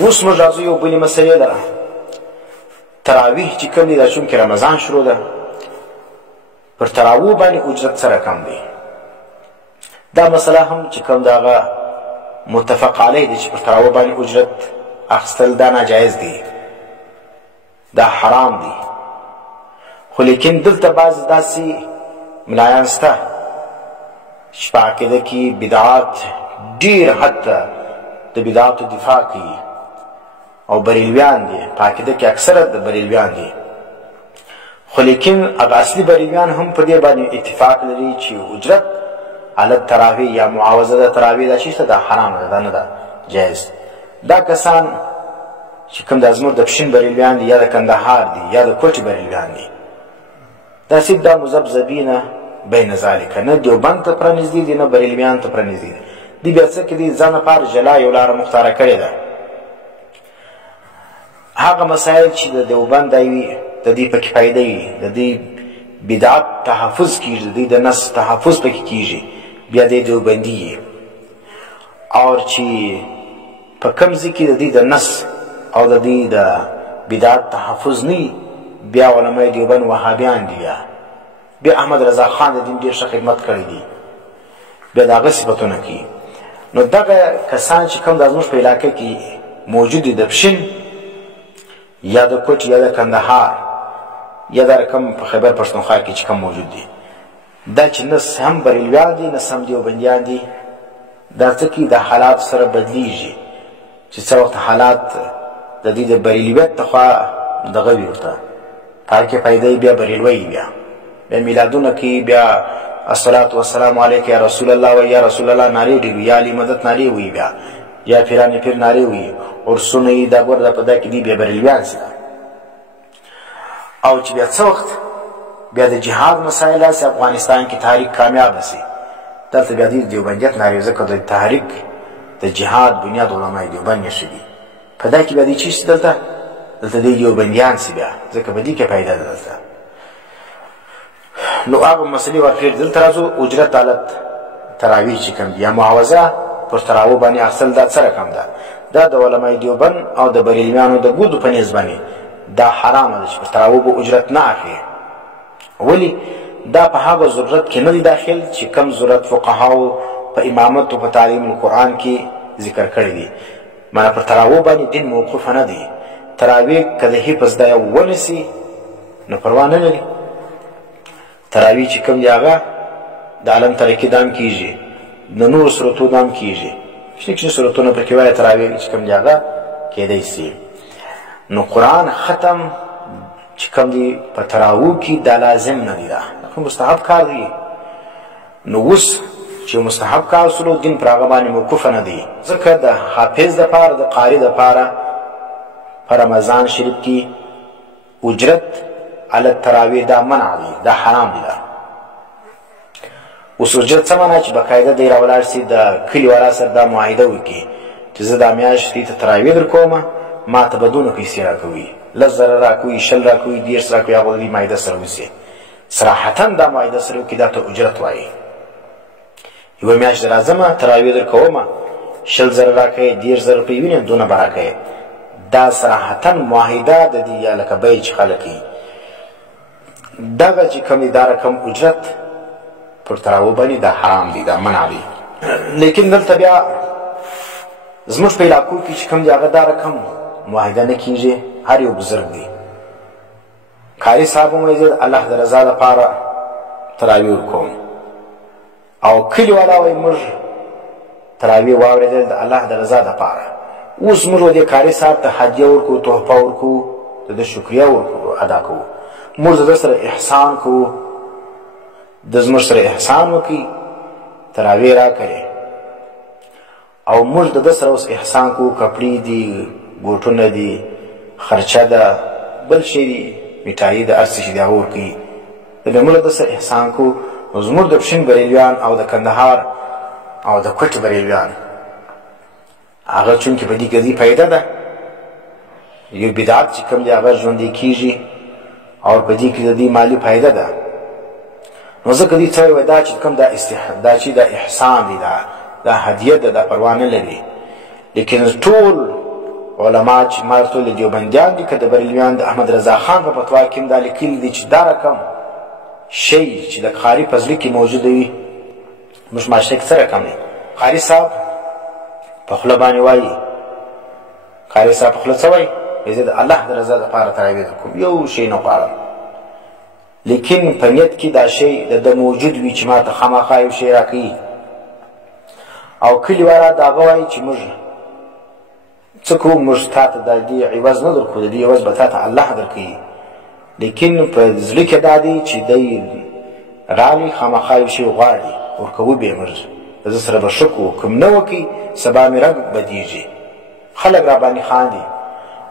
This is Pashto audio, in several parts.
اوس موږ راځو یو بلې مسلې ده. تراویح چې کوم دی دا چونکې رمضان شروع ده، پر تراویح باندې اجرت څه رقم دی؟ دا مسله هم چې کوم د هغه متفق علیه دی چې پر تراویح باندې اجرت اخیستل دا ناجایز دی، دا حرام دی. خو لیکن دلته بعض داسې ملایان شته چې په عقیده کې بدعات ډېر حد ته د بدعاتو دفاع کوي او بریلویان دي، په عقیده کې اکثره د بریلویان دي. خو لیکن هغه اصلي بریلویان هم په دې باندې اتفاق لري چې اجرت علی التراویح یا معاوضه د تراویح دا چیز دا حرام ده، دا نه ده جایز. دا کسان چې کوم د زموږ د پښین بریلویان دي یا د کندهار دي یا د کوټې بریلویان دي، دا سیب دا مذبذبینه بین ذالک، نه دیوبند ته پرانیزدي دي نه بریلویان ته پرانیزدي دي. دی بیا څه کې دي ځان لپاره جلا یو لاره مختاره کړې ده. هغه مسایل چې د دیوبند دی وي د دې پکې فایده وي، د دې بدعت تحفظ کیږي، د دې د نص تحفظ پکې کیږي، بیا د دیوبندي او چې په کوم ځای کې د دې د نص او د دې د بدعت تحفظ نه بیا علماء دیوبند وهابیان دي، بیا احمد رضا خان د دین ډېر ښه خدمت کړی دی، بیا د هغه صفتونه کوي. نو دغه کسان چې کوم د زموږ په علاقه کې موجود دي د پښین یا د کوټ یا د کندهار یا د رقم په خیبر پښتونخوا کې چې کوم موجود دي، دا چې نه هم بریلویان دي نه هم دیوبندیان دي، دا څه کې د حالات سره بدلیږي چې څه وخت حالات د دې د بریلویت تخوا دغه وي ورته هغه کې فایده بیا بریلوی بیا میلادونه کې بیا الصلاة والسلام علیک یا رسول الله و یا رسول الله ناری دی یا علی مدد ناری وی بیا یا پیرانی پیر ناری وی اور سنئی دا ګور دا پدا کې دی بیا بریلویان سي. او چې بیا څه وخت بیا د جهاد مسائل اس افغانستان کې تحریک کامیاب شي، دلته بیا د دیوبندیت ناری ځکه د تحریک د جهاد بنیاد علماء دیوبند نشي دي، پدا کې بیا د چی دلته د دیوبندیان سي بیا ځکه بدی کې پیدا ده دلته. نو هغه مسلې ورکړي دلته راځو اجرت حالت تراویح چې کوم یا معاوضه پر تراویح باندې اصل دا څه رقم ده؟ دا د علماء دیوبند او د بریلویانو د ګوتو په نسبت باندې دا حرام ده چې پر تراویح به اجرت نه اخلي. ولی دا په هغه ضرورت کې نه دی داخل چې کم ضرورت فقهاو په امامت او په تعلیم القرآن کې ذکر کړی دي. معنی پر تراویح باندې دین موقوف نه دی. تراویح کله حفظ دا ونسی نو پروا نه لري. تراویح چې کوم دی هغه د عالم ترقی دام کیږي، د نور سورتو دام کیږي، شنه سورتونه په کې وایي تراویح چې کوم دی هغه کېدای سي. نو قرآن ختم چې کوم دی په تراویح کې دا لازم نه دی، دا مستحب کار دی. نو اوس چې مستحب کار سلو دین پر هغه باندې موقوف نه دی، ځکه د حافظ د پاره د قاری د پاره پر رمضان شریف کې اجرت علی التراویح دا منع دی، دا حرام دی. اوس اجرت څه معنی چې بقاعده دی راولاړ سي د کلي والا سره دا معاهده وکړي چې زه دا میاشت دې ته تراویح در کومه، ما ته به دونه پیسې راکوي، 10,000 راکوي، 20 راکوي، 10 راکوي، هغه دې معاهده سره وسي. صراحتا دا معاهده سره وکړي دا ته اجرت وایي. یوه میاشت راځمه تراویح در کومه 20,000 راکوي، 10,000 روپۍ وینم دونه به راکوي، دا صراحتا معاهده د دې یا لکه بیع چې خلک کوي. دغه چې کوم دا رقم اجرت پر تراویح باندې دا حرام دی، دا منع دی. لیکن دلته بیا زموږ په علاقو کې چې کوم دی هغه دا رقم معاهده نه کیږي. هر یو بزرګ دی قاري صاحب وایي زه الله د رضا لپاره تراویح کوم، او کلي والا وایي موږ تراویح واورېدل د الله د رضا لپاره. اوس موږ دې قاري صاحب ته هدیه ورکوو، تحفه ورکوو، د شکریه ورکوو، ادا کوو. موږ د سره احسان کوو، د زموږ سره احسان وکړي، تراویح راکړي، او موږ د سره اوس احسان کوو، کپړې دي، ګوټونه دي، خرچه ده، بل شی دي، میټایي د هر څه شي دي هغه ورکوي. د موږ د سره احسان کوو. نو زموږ د پښین بریلویان او د کندهار او د کوټې بریلویان هغه چونکې په دې کې دې فایده ده، یو بدعت چې کوم دی هغه ژوندی کیږي او په دې کې د دې مالی فایده ده. نو ځکه دې څه وایي دا چې کوم دا چې دا احسان دی، دا هدیه ده، دا پروا نه لري. لیکن ټول علما چې ما ورته ویل دیوبندیان دي که د بریلویان د احمد رضا خان په فتوا کې هم دا لیکلي دي چې دا رقم شی چې د قاري په زړه کې موجود وي موږ معاشره کې څه رقم دی قاري صاحب په خوله باندې وایي قاري صاحب په خوله څه وایي زه د الله د رضا دپاره تراویح کوم یو شی نه غواړم لیکن په نیت کې دا شی د موجود وي چې ما ته خامخا یو شی راکوي او کلي والا د هغه وایي چې موږ څه کوو موږ تا ته د دې عوض نه درکوو د دې عوض به تا ته الله درکوي لیکن په زړه کې دا دی چې دی راغلی خامخا یو شی غواړي ورکوو به یې موږ زه سره به ښه کوو کوم نه وکړي سبا مې رنګ بدېږي خلک را باندې خاندي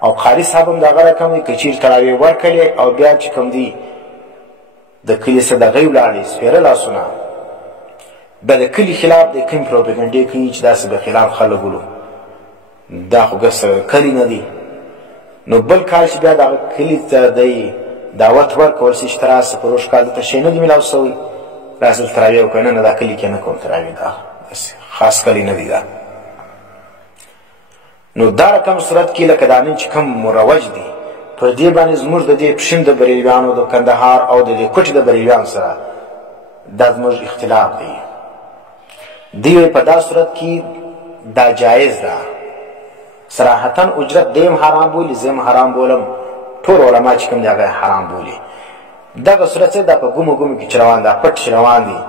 او قاري صاحب هم د هغه رقم دی که چیرې تراویح ورکړې او بیا چې کوم دی د کلي صدقې ولاړې سپېره لاسونه به د کلي خلاف د کوم پروپاګنډې کوي چې داسې به خلاف خلک ولو دا خو ګس کلي نه دی نو بل کال چې بیا دغه کلي ته دی دعوت ورکول شي چې ته راسه په روژ کال دلته شی نه دي میلاو سوی راسه دلته تراویح وکړه نه دا کلي کې نه کوم تراویح دا خاص کلي نه دی دا نو دا رقم صورت کې لکه دا نن چې کوم مروج دی پر دې باندې زموږ د دې پښین د بریلیانو د کندهار او د دې کوټې د بریلیانو سره دا زموږ اختلاف دی دوی په دا صورت کې دا جایز ده صراحتا اجرت دیم حرام بولی زیم حرام بولم ټول علما چې کوم دی هغه حرام بولي دغه صورت دا په ګومو ګومو کې چې روان ده پټ روان دي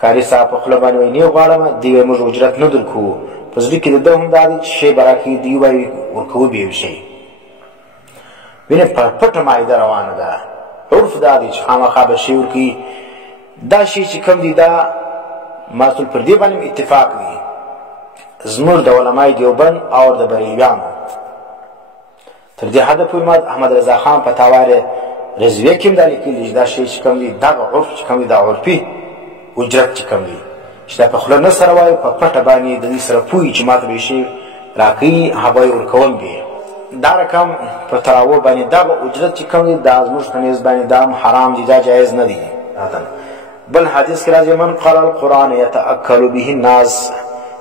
قاري صاحب په خوله باندې وایي نه غواړم دوی موږ اجرت نه درکوو په زړه کې د ده هم دا دی چې شی به راکوي دوی وایي ورکوو به یو شی وینې په پټه معاهده روانه ده عرف دا دی چې خامخا به شی ورکوي دا شی چې کوم دی دا ماتل پر دې باندې اتفاق دی زموږ د علمای دیوبند او د بریلیانو تر دې حده پورې ما احمد رضا خان په تاوار رضویه کې هم دا لیکلي چې دا شی چې کوم دی دغه عرف چې کوم دی دا عرفي اجرت چې کوم دی چې دا په خوله نه سره وایي په پټه باندې د دې سره پوهي چې ماته به شی راکوي هغه به یې ورکوم به دا رقم په تراوح باندې دغه اجرت چې کوم دی دا زموږ په نیز باندې دا حرام دی دا جایز نه دی بل حدیث کې راځي من قال القرآن يتأکل به الناس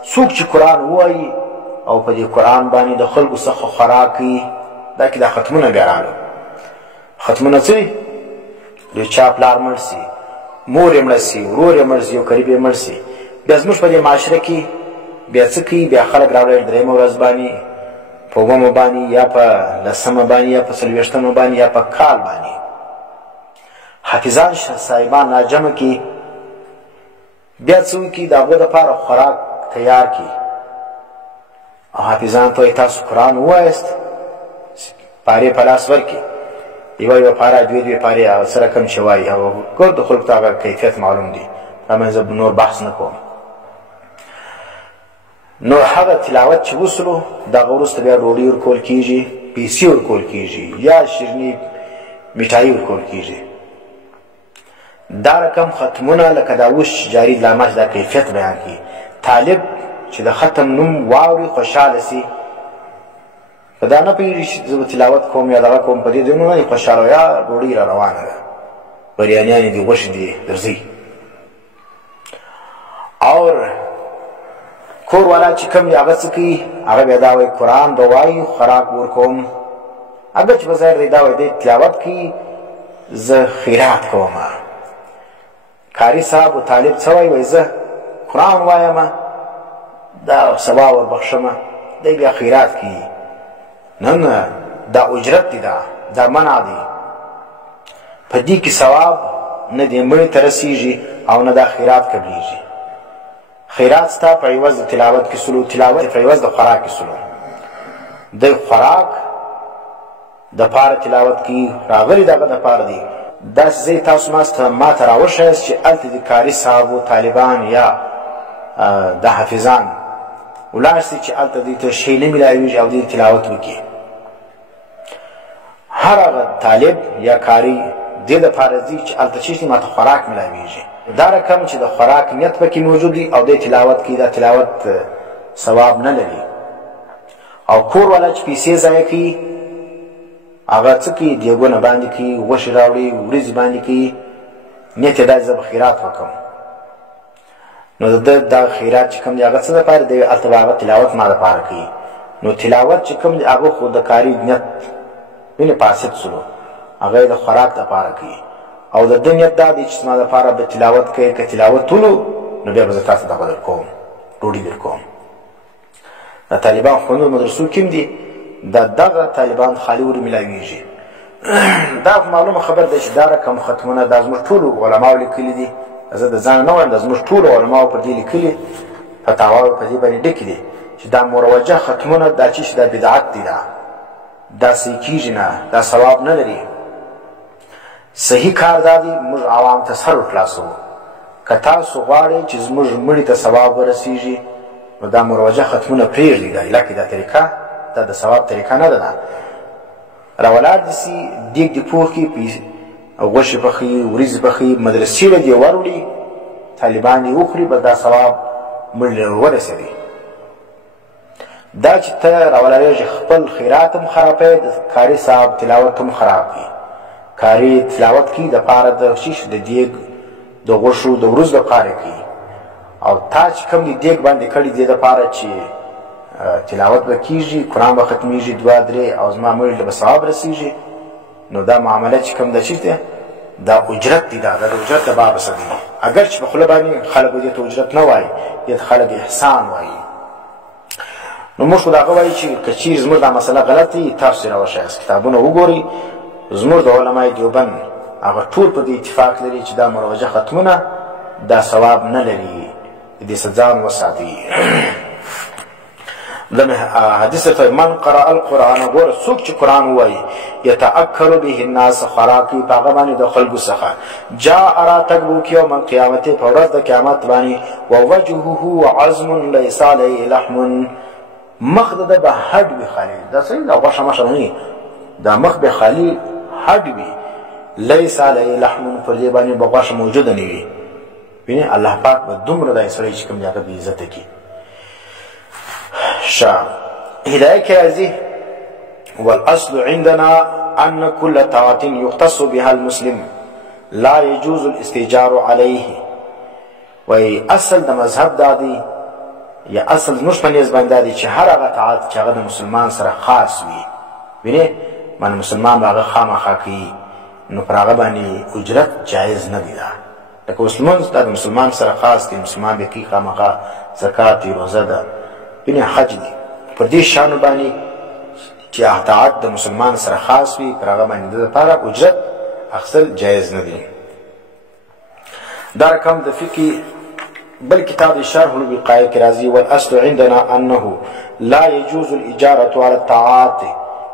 څوک چې قرآن وایي او په دې قرآن باندې د خلکو څخه خوراک کوي دا کې دا ختمونه بیا راغلل ختمونه څه دي د چا پلار مړ سي مور یې مړه سي ورور یې مړ سي یو قریب یې مړ سي بیا زموږ په دې معاشره کې بیا څه کوي بیا خلک راوړي درېیمه ورځ باندې په اوومه باندې یا په لسمه باندې یا په څلوېښتمه باندې یا په کال باندې حافظان صاحبان ناجمه کې بیا څه وکړي د هغو دپاره خوراک تیار کړي او حافظان ته وایي تاسو قرآن ووایست پارې په لاس ورکړي یوه پاره دوې پارې څه رقم چې وایي او ګور د خلکو ته هغه کیفیت معلوم دی دا من زه نور بحث نه کوم نو هغه تلاوت چې وسلو دغه وروسته بیا ډوډۍ ورکول کېږي پیسې ورکول کېږي یا شیرني میټایي ورکول کېږي دا رقم ختمونه لکه دا اوس جاري علامه چې دا کیفیت بیان کړي طالب چې د ختم نوم واوري خوشحاله سي په دا نه پوهېږي چې زه به تلاوت کوم یا دغه کوم په دې دنونه یې خوشحاله یا ډوډۍ را روانه ده بریانیانې دي غوښې دي درځي اور کور والا چې کوم هغه څه کوي هغه بیا دا وایي قرآن به وایي خوراک ورکوم اګر چې په ظاهر دی دا وایي دی تلاوت کوي زه خیرات کوم قاري صاحب و طالب څه وایي وایي زه قرآن وایم دا سبا وربخښمه دی بیا خیرات کوي نه دا اجرت دی دا منع دی په دې کې ثواب نه د مړي ته رسیږي او نه دا خیرات قبلیږي خیرات ستا په عوض د تلاوت کې سلو تلاوت په عوض د خوراک کې سلو د خوراک د پاره تلاوت کې راغلي دغه د پاره دی داسې ځای تاسو ما ته راوښیاست چې هلته د قاري صاحبو طالبان یا د حافظان ولاړ سي چې هلته دوی ته شی نه میلاویږي او دوی تلاوت وکړي هر هغه طالب یا قاري دې دپاره ځي چې هلته چې ماته خوراک میلاویږي دا رقم چې د خوراک نیت پکې موجود وي او د تلاوت کې دا تلاوت ثواب نه لري او کور والا چې پیسې ضایع کوي هغه څه کوي دیګونه باندې کوي غوښې راوړي وریځې باندې کوي نیت یې دا زه به خیرات وکړم نو د دا خیرات چې کوم دی هغه څه دپاره دی هلته به هغه تلاوت ما دپاره کوي نو تلاوت چې کوم دی هغه خو د کاري نیت وینې فاسد سلو هغه د خوراک دپاره کوي او د ده نیت دا دی چې زما دپاره به تلاوت کوي که تلاوت ټولو نو بیا به زه تاسو دغه درکوم ډوډۍ درکوم د طالبان خو نور مدرسو کې هم دي دغه طالبان خالي ورې میلاویږي دا معلومه خبر ده چې دا رقم ختمونه دا زموږ ټولو علماو لیکلي دي زه د ځان نه وایم دا زموږ ټولو علماو پر دې لیکلي فتاواو په دې باندې ډکې دي چې دا مروجه ختمونه دا چې دا بدعت دي دا صحیح کېږي نه دا ثواب نه لري صحیح کار دا دی موږ عوام ته سر ورخلاصوو که تاسو غواړئ چې زموږ مړي ته ثواب ورسیږي نو دا مروجه ختمونه پرېږدئ دا علاقې دا طریقه دا د ثواب طریقه نه ده راولاړ دي سي دیګ دې پوخ کړي غوښې پخوي وریځې پخوي مدرسې له دې وروړي طالبان یې وخوري بس دا ثواب مړي له ورسوي دا چې ته راولاړېږي خپل خیرات هم خرابوي د کاري صاحب تلاوت هم خراب کړي کاري تلاوت کې دپاره د شیش د دیګ د غوښو د وروځو دپاره کوي او تا چې کوم دې دیګ باندې کړي دې دپاره چې تلاوت به کېږي قرآن به ختمیږي 2-3 او زما مړي له به ثواب رسېږي نو دا معامله چې کوم ده چیز دی دا اجرت دی دا د اجرت د باب څه دی اگر چې په خوله باندې خلک دې ته اجرت نه وایي دې ته خلک احسان وایي نو موږ خو د هغه وایي چې که چیرې زموږ دا مسله غلط وي تاسو یې راوښیاست کتابونه وګورئ زموږ د علمای دیوبند هغه ټول په دې اتفاق لري چې دا مروجه ختمونه دا ثواب نه لري دې څخه ځان وساتئ حدیث ته من قرأ القرآن ګوره څوک چې قرآن ووایي یتأکل به الناس خوراکي په هغه باندې د خلکو څخه جاء راتګ یوم القیامت په ورځ د قیامت باندې ووجهه عظم لیس علیه لحم مخ د به هډ وي خالي دا صحیح دا غوښه مشه نه دا مخ به خالي هډ وي لیس علیه لحم پر دې باندې به غوښه موجوده نه وي وینې الله پاک به دومره دا سړی چې کوم دی هغه بې عزته کړي هداية كرازي والأصل عندنا أن كل طاعة يختص بها المسلم لا يجوز الاستئجار عليه وي أصل دا مذهب دادي یا اصل مش پنیز باندې چې هر هغه طاعت چې هغه د مسلمان سره خاص وي وینې من مسلمان باغه خامخا کوي نو پر هغه باندې اجرت جایز نه دی لکه مسلمان د مسلمان سره خاص دی مسلمان به کوي خامخا زکات روزه ده وینې حج دی پر دې شانو باندې چې اطاعت د مسلمان سره خاص وي پر هغه باندې د لپاره اجرت اخذل جایز نه دی دا رقم د فقه بل كتاب شرح الوقاية كرازي والأصل عندنا أنه لا يجوز الإجارة على الطاعات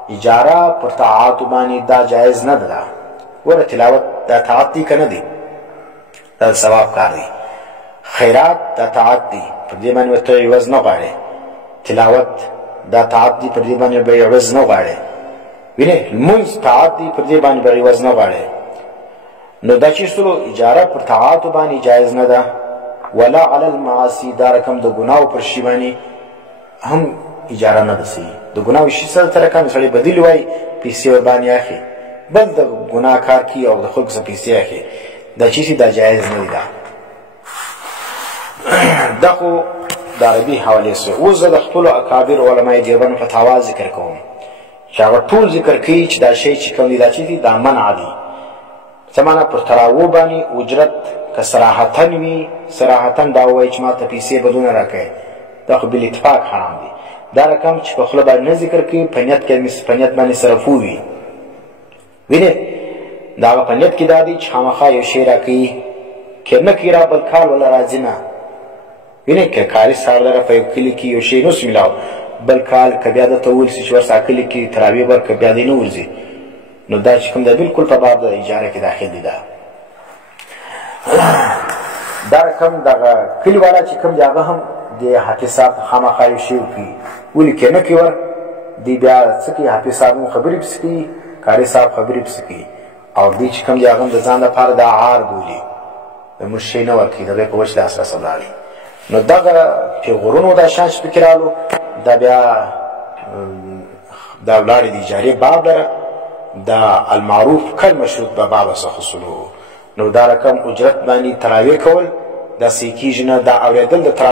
إجارة پر طاعات باني دا جائز ندلا ولا تلاوت دا طاعت دي كندي دا ثواب کار دي خيرات دا طاعت دي پر دي باني وتوي وزن غاړي تلاوت دا طاعت دي پر دي باني بي وزن غاړي وینه المنز طاعت دي پر دي باني بي وزن غاړي نو دا چې سلو إجارة پر طاعات باني جائز نه ده ولا على المعاصي دا رقم د ګناو پر شی باندې هم اجاره نه دسي د ګناو شي سره تر کوم سړي بدیل وای پیسې ور باندې اخی بل د ګناه کار کی او د خلق څخه پیسې اخی دا چیزی دا جایز نه دی دا خو د عربي حواله سره اوس د خپل اکابر علماء دیوبند فتاوا ذکر کوم چې هغه ټول ذکر کوي چې دا شی چې کوم دی دا چیزی دا منع دی سمانه پر تراو باندې اجرت که صراحتن وي صراحتن دا وایي چې ما ته پیسې بدون راکړي دا خو بل اتفاق حرام دي دا رقم چې په خوله باندې ذکر کوي په نیت کې په نیت باندې صرف وي وینې دا په نیت کې دا دي چې خامخا یو شی راکړي کې نه کیرا بل کال ولا راځي نه وینې کې کاري سار لره په کلی کې یو شی نو سملاو بل کال کبیا د تول چې ورسا کلی کې تراوی ور کبیا دی نو ورځي نو دا چې کوم دا بالکل په باب د اجاره کې داخل دي دا رقم دغه کلی والا چې کوم دی هغه هم د حافظ صاحب خامخا یو شی کوي ولې کې نه کوي ور دی بیا څه کوي حافظ صاحب خبرې پس کوي قاری صاحب خبرې پس کوي او دی چې کوم دی هغه د ځان لپاره د عار بولي د مرشي نه ورکي دغه په وجه اساس ولاړي نو دغه چې غرونو دا شانش فکرالو دا بیا دا ولاړې د اجارې باب لره دا المعروف کالمشروط به باب څخه خصلو نو دا رقم اجرت باندې تراوی کول دا سیکیږي نه دا اوریدل د